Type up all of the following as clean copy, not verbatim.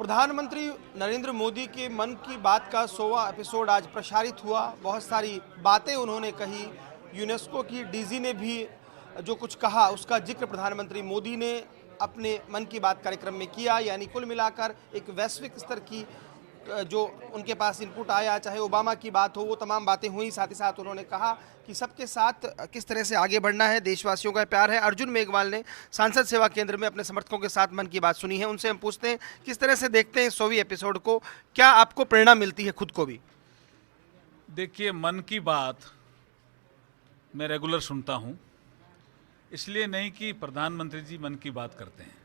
प्रधानमंत्री नरेंद्र मोदी के मन की बात का 100वां एपिसोड आज प्रसारित हुआ। बहुत सारी बातें उन्होंने कही। यूनेस्को की डीजी ने भी जो कुछ कहा उसका जिक्र प्रधानमंत्री मोदी ने अपने मन की बात कार्यक्रम में किया। यानी कुल मिलाकर एक वैश्विक स्तर की जो उनके पास इनपुट आया, चाहे ओबामा की बात हो, वो तमाम बातें हुई। साथ ही साथ उन्होंने कहा कि सबके साथ किस तरह से आगे बढ़ना है, देशवासियों का प्यार है। अर्जुन मेघवाल ने सांसद सेवा केंद्र में अपने समर्थकों के साथ मन की बात सुनी है। उनसे हम पूछते हैं किस तरह से देखते हैं 100वीं एपिसोड को, क्या आपको प्रेरणा मिलती है खुद को भी? देखिए, मन की बात मैं रेगुलर सुनता हूँ, इसलिए नहीं कि प्रधानमंत्री जी मन की बात करते हैं।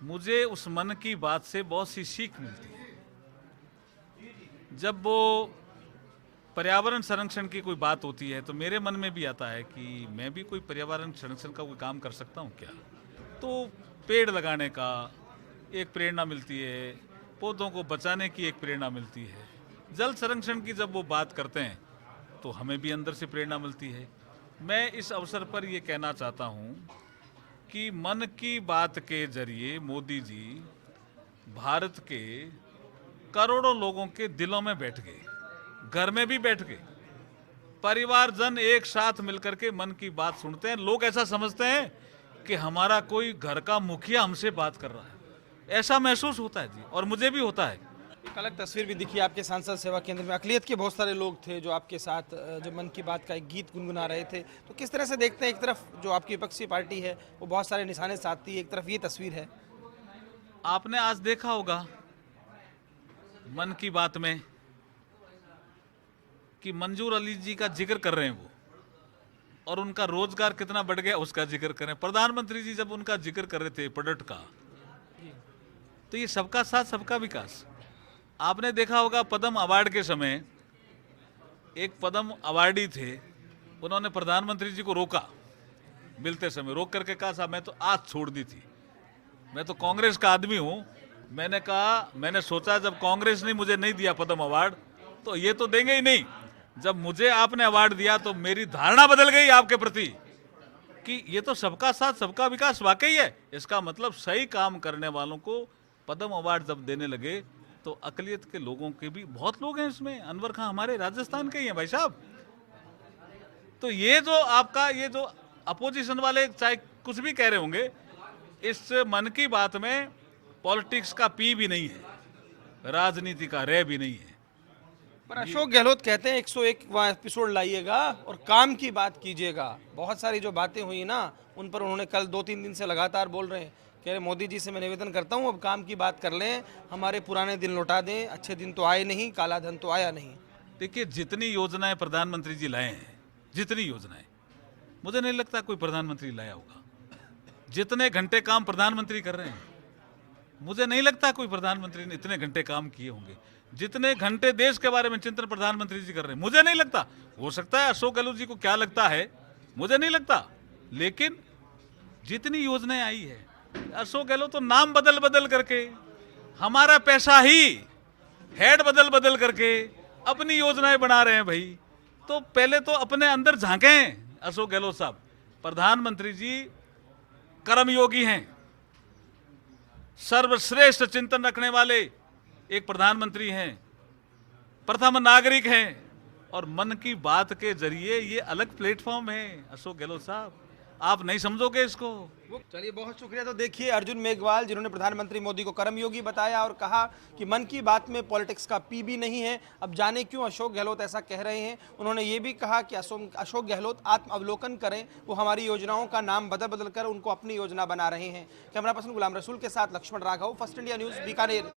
मुझे उस मन की बात से बहुत सी सीख मिलती है। जब वो पर्यावरण संरक्षण की कोई बात होती है तो मेरे मन में भी आता है कि मैं भी कोई पर्यावरण संरक्षण का कोई काम कर सकता हूँ क्या। तो पेड़ लगाने का एक प्रेरणा मिलती है, पौधों को बचाने की एक प्रेरणा मिलती है। जल संरक्षण की जब वो बात करते हैं तो हमें भी अंदर से प्रेरणा मिलती है। मैं इस अवसर पर ये कहना चाहता हूँ कि मन की बात के जरिए मोदी जी भारत के करोड़ों लोगों के दिलों में बैठ गए, घर में भी बैठ गए। परिवारजन एक साथ मिलकर के मन की बात सुनते हैं। लोग ऐसा समझते हैं कि हमारा कोई घर का मुखिया हमसे बात कर रहा है, ऐसा महसूस होता है जी, और मुझे भी होता है। एक अलग तस्वीर भी दिखी आपके सांसद सेवा केंद्र में। अकलियत के बहुत सारे लोग थे जो आपके साथ जब मन की बात का एक गीत गुनगुना रहे थे। तो किस तरह से देखते हैं, एक तरफ जो आपकी विपक्षी पार्टी है वो बहुत सारे निशाने साधती है, एक तरफ ये तस्वीर है। आपने आज देखा होगा मन की बात में कि मंजूर अली जी का जिक्र कर रहे हैं वो, और उनका रोजगार कितना बढ़ गया उसका जिक्र कर रहे हैं। प्रधानमंत्री जी जब उनका जिक्र कर रहे थे प्रोडक्ट का, तो ये सबका साथ सबका विकास। आपने देखा होगा पद्म अवार्ड के समय एक पद्म अवार्डी थे, उन्होंने प्रधानमंत्री जी को रोका, मिलते समय रोक करके कहा साहब मैं तो आज छोड़ दी थी, मैं तो कांग्रेस का आदमी हूं। मैंने कहा, मैंने सोचा जब कांग्रेस ने मुझे नहीं दिया पद्म अवार्ड तो ये तो देंगे ही नहीं। जब मुझे आपने अवार्ड दिया तो मेरी धारणा बदल गई आपके प्रति कि ये तो सबका साथ सबका विकास वाकई है। इसका मतलब सही काम करने वालों को पद्म अवार्ड जब देने लगे तो अकलियत के लोगों के भी बहुत लोग हैं इसमें। अनवर खान हमारे राजस्थान के ही हैं भाई साहब। तो ये जो आपका ये जो अपोजिशन वाले चाहे कुछ भी कह रहे होंगे, इस मन की बात में पॉलिटिक्स का पी भी नहीं है, राजनीति का रे भी नहीं है। पर अशोक गहलोत कहते हैं 101वां एपिसोड लाइएगा और काम की बात कीजिएगा। बहुत सारी जो बातें हुई ना, उन पर उन्होंने कल 2-3 दिन से लगातार बोल रहे हैं। कह रहे मोदी जी से मैं निवेदन करता हूं अब काम की बात कर लें, हमारे पुराने दिन लौटा दें, अच्छे दिन तो आए नहीं, काला धन तो आया नहीं। देखिए, जितनी योजनाएं प्रधानमंत्री जी लाए हैं, जितनी योजनाएं, मुझे नहीं लगता कोई प्रधानमंत्री लाया होगा। जितने घंटे काम प्रधानमंत्री कर रहे हैं, मुझे नहीं लगता कोई प्रधानमंत्री ने इतने घंटे काम किए होंगे। जितने घंटे देश के बारे में चिंतन प्रधानमंत्री जी कर रहे हैं, मुझे नहीं लगता। हो सकता है अशोक गहलोत जी को क्या लगता है, मुझे नहीं लगता। लेकिन जितनी योजनाएं आई है, अशोक गहलोत तो नाम बदल बदल करके, हमारा पैसा ही हेड बदल बदल करके अपनी योजनाएं बना रहे हैं भाई। तो पहले तो अपने अंदर झांकें अशोक गहलोत साहब। प्रधानमंत्री जी कर्मयोगी हैं, सर्वश्रेष्ठ चिंतन रखने वाले एक प्रधानमंत्री हैं, प्रथम नागरिक हैं, और मन की बात के जरिए ये अलग प्लेटफॉर्म है अशोक गहलोत साहब। आप नहीं समझोगे इसको। चलिए, बहुत शुक्रिया। तो देखिए अर्जुन मेघवाल जिन्होंने प्रधानमंत्री मोदी को कर्मयोगी बताया और कहा कि मन की बात में पॉलिटिक्स का पी भी नहीं है। अब जाने क्यों अशोक गहलोत ऐसा कह रहे हैं। उन्होंने ये भी कहा कि अशोक गहलोत आत्म अवलोकन करें, वो हमारी योजनाओं का नाम बदल बदल कर उनको अपनी योजना बना रहे हैं। कैमरा पर्सन गुलाम रसूल के साथ Lakshman Raghav, first India news, Bikaner.